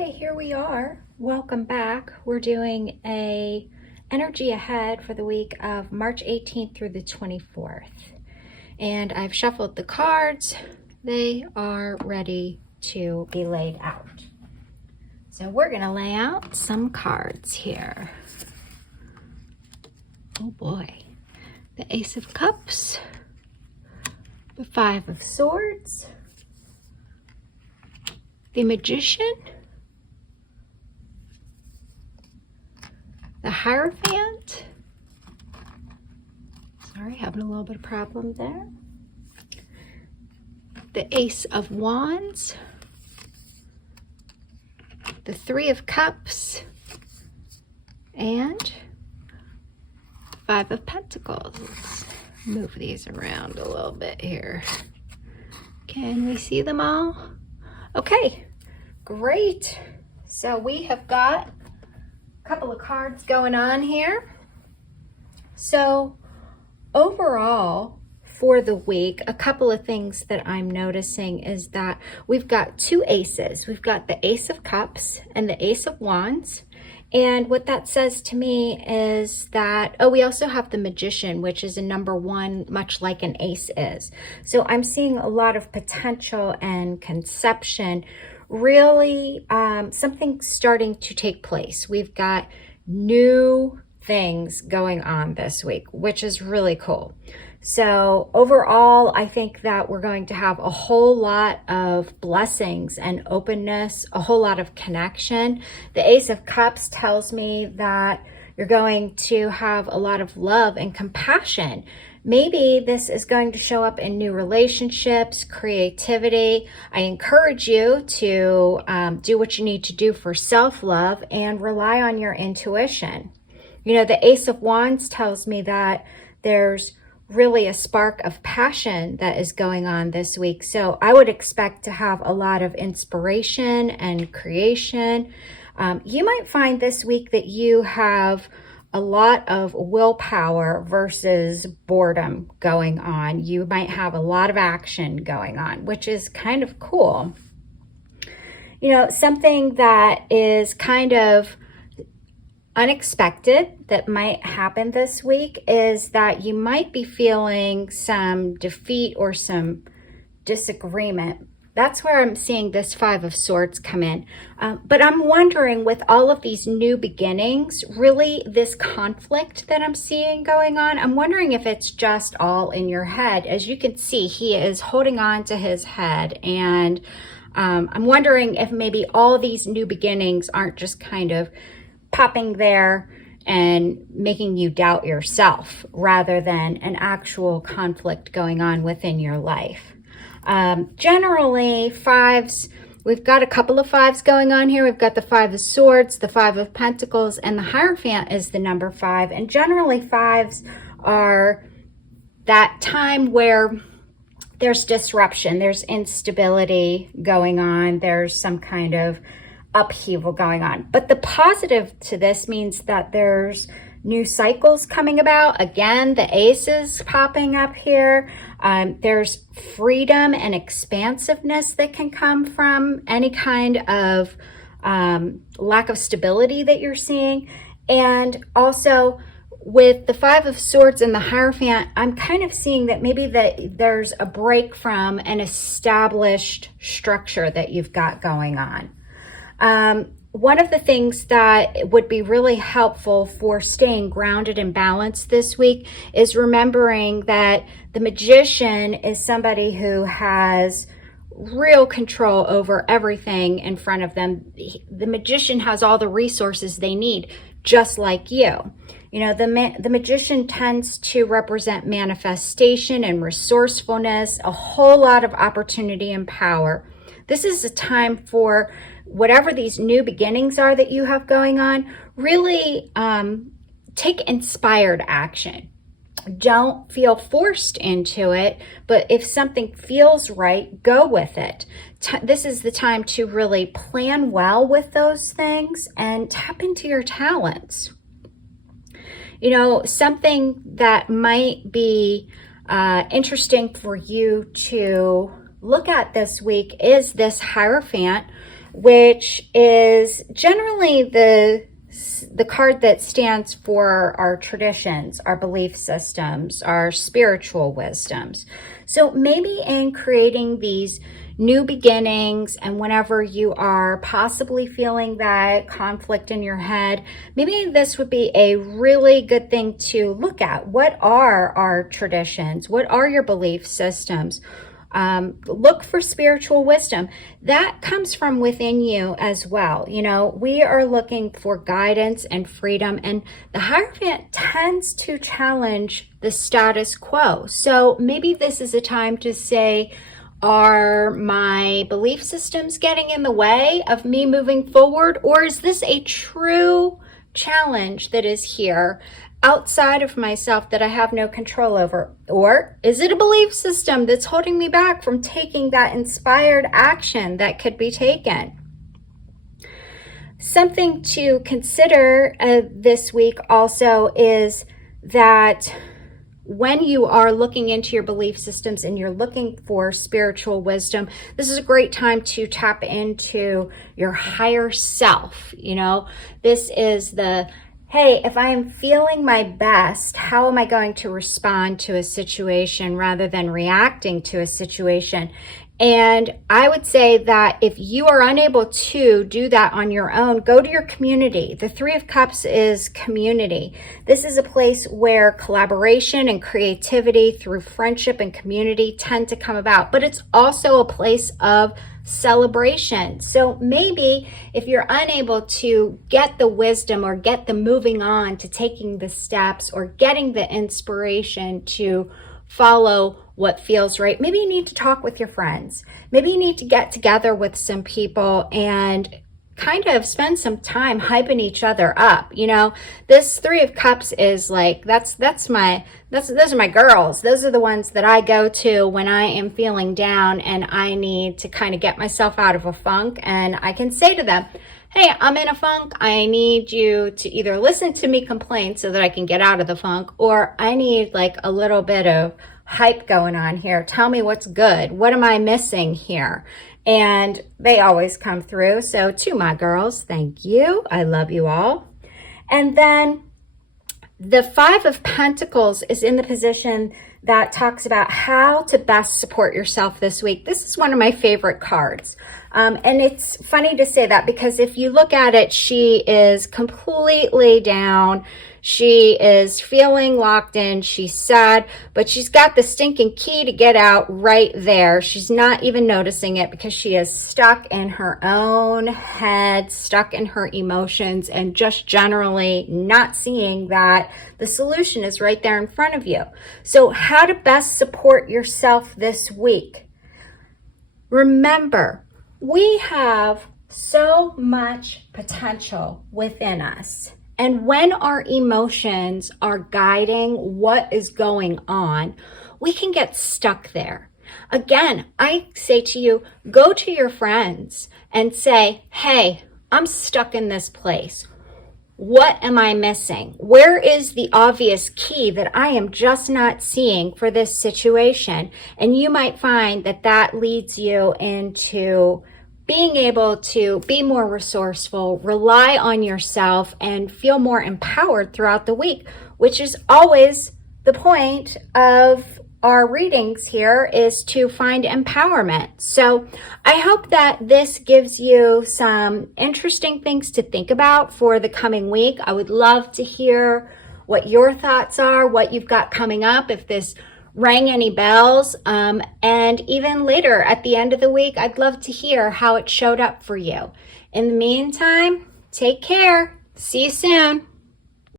Okay, here we are. Welcome back. We're doing a energy ahead for the week of March 18th through the 24th. And I've shuffled the cards. They are ready to be laid out. So we're going to lay out some cards here. Oh boy. The Ace of Cups, the Five of Swords, the Magician, the Hierophant. Sorry, having a little bit of problem there. The Ace of Wands, the Three of Cups, and Five of Pentacles. Let's move these around a little bit here. Can we see them all? Okay, great. So we have got a couple of cards going on here. So overall for the week, a couple of things that I'm noticing is that we've got two aces. We've got the Ace of Cups and the Ace of Wands. And what that says to me is that, we also have the Magician, which is a number one, much like an ace is. So I'm seeing a lot of potential and conception, really something starting to take place. We've got new things going on this week, which is really cool. So overall, I think that we're going to have a whole lot of blessings and openness, a whole lot of connection. The Ace of Cups tells me that you're going to have a lot of love and compassion. Maybe this is going to show up in new relationships, creativity. I encourage you to do what you need to do for self-love and rely on your intuition. You know, the Ace of Wands tells me that there's really a spark of passion that is going on this week. So I would expect to have a lot of inspiration and creation. You might find this week that you have a lot of willpower versus boredom going on. You might have a lot of action going on, which is kind of cool. You know, something that is kind of unexpected that might happen this week is that you might be feeling some defeat or some disagreement. That's where I'm seeing this Five of Swords come in. But I'm wondering, with all of these new beginnings, really this conflict that I'm seeing going on, I'm wondering if it's just all in your head. As you can see, he is holding on to his head, and I'm wondering if maybe all these new beginnings aren't just kind of popping there and making you doubt yourself rather than an actual conflict going on within your life. Generally, fives, we've got a couple of fives going on here. We've got the Five of Swords, the Five of Pentacles, and the Hierophant is the number 5. And generally, fives are that time where there's disruption, there's instability going on, there's some kind of upheaval going on. But the positive to this means that there's new cycles coming about. Again, the aces popping up here. There's freedom and expansiveness that can come from any kind of lack of stability that you're seeing. And also with the Five of Swords and the Hierophant, I'm kind of seeing that maybe that there's a break from an established structure that you've got going on. One of the things that would be really helpful for staying grounded and balanced this week is remembering that the Magician is somebody who has real control over everything in front of them. The Magician has all the resources they need, just like you. You know, the Magician tends to represent manifestation and resourcefulness, a whole lot of opportunity and power. This is a time for whatever these new beginnings are that you have going on, really take inspired action. Don't feel forced into it, but if something feels right, go with it. This is the time to really plan well with those things and tap into your talents. You know, something that might be interesting for you to look at this week is this Hierophant, which is generally the card that stands for our traditions, our belief systems, our spiritual wisdoms. So maybe in creating these new beginnings, and whenever you are possibly feeling that conflict in your head, maybe this would be a really good thing to look at. What are our traditions? What are your belief systems? Look for spiritual wisdom. That comes from within you as well. You know, we are looking for guidance and freedom, and the Hierophant tends to challenge the status quo. So maybe this is a time to say, are my belief systems getting in the way of me moving forward? Or is this a true challenge that is here outside of myself that I have no control over? Or is it a belief system that's holding me back from taking that inspired action that could be taken? Something to consider this week also is that when you are looking into your belief systems and you're looking for spiritual wisdom, this is a great time to tap into your higher self. You know, this is the, hey, if I am feeling my best, how am I going to respond to a situation rather than reacting to a situation? And I would say that if you are unable to do that on your own, go to your community. The Three of Cups is community. This is a place where collaboration and creativity through friendship and community tend to come about, but it's also a place of celebration. So maybe if you're unable to get the wisdom or get the moving on to taking the steps or getting the inspiration to follow what feels right, maybe you need to talk with your friends. Maybe you need to get together with some people and kind of spend some time hyping each other up. You know, this Three of Cups is like, those are my girls. Those are the ones that I go to when I am feeling down and I need to kind of get myself out of a funk. And I can say to them, hey, I'm in a funk. I need you to either listen to me complain so that I can get out of the funk, or I need like a little bit of hype going on here. Tell me what's good. What am I missing here? And they always come through. So to my girls, thank you. I love you all. And then the Five of Pentacles is in the position that talks about how to best support yourself this week. This is one of my favorite cards. And it's funny to say that because if you look at it, she is completely down. She is feeling locked in. She's sad, but she's got the stinking key to get out right there. She's not even noticing it because she is stuck in her own head, stuck in her emotions, and just generally not seeing that the solution is right there in front of you. So how to best support yourself this week? Remember, we have so much potential within us. And when our emotions are guiding what is going on, we can get stuck there. Again, I say to you, go to your friends and say, hey, I'm stuck in this place. What am I missing? Where is the obvious key that I am just not seeing for this situation? And you might find that that leads you into being able to be more resourceful, rely on yourself, and feel more empowered throughout the week, which is always the point of our readings here, is to find empowerment. So I hope that this gives you some interesting things to think about for the coming week. I would love to hear what your thoughts are, what you've got coming up, if this rang any bells, and even later at the end of the week, I'd love to hear how it showed up for you. In the meantime, take care. See you soon.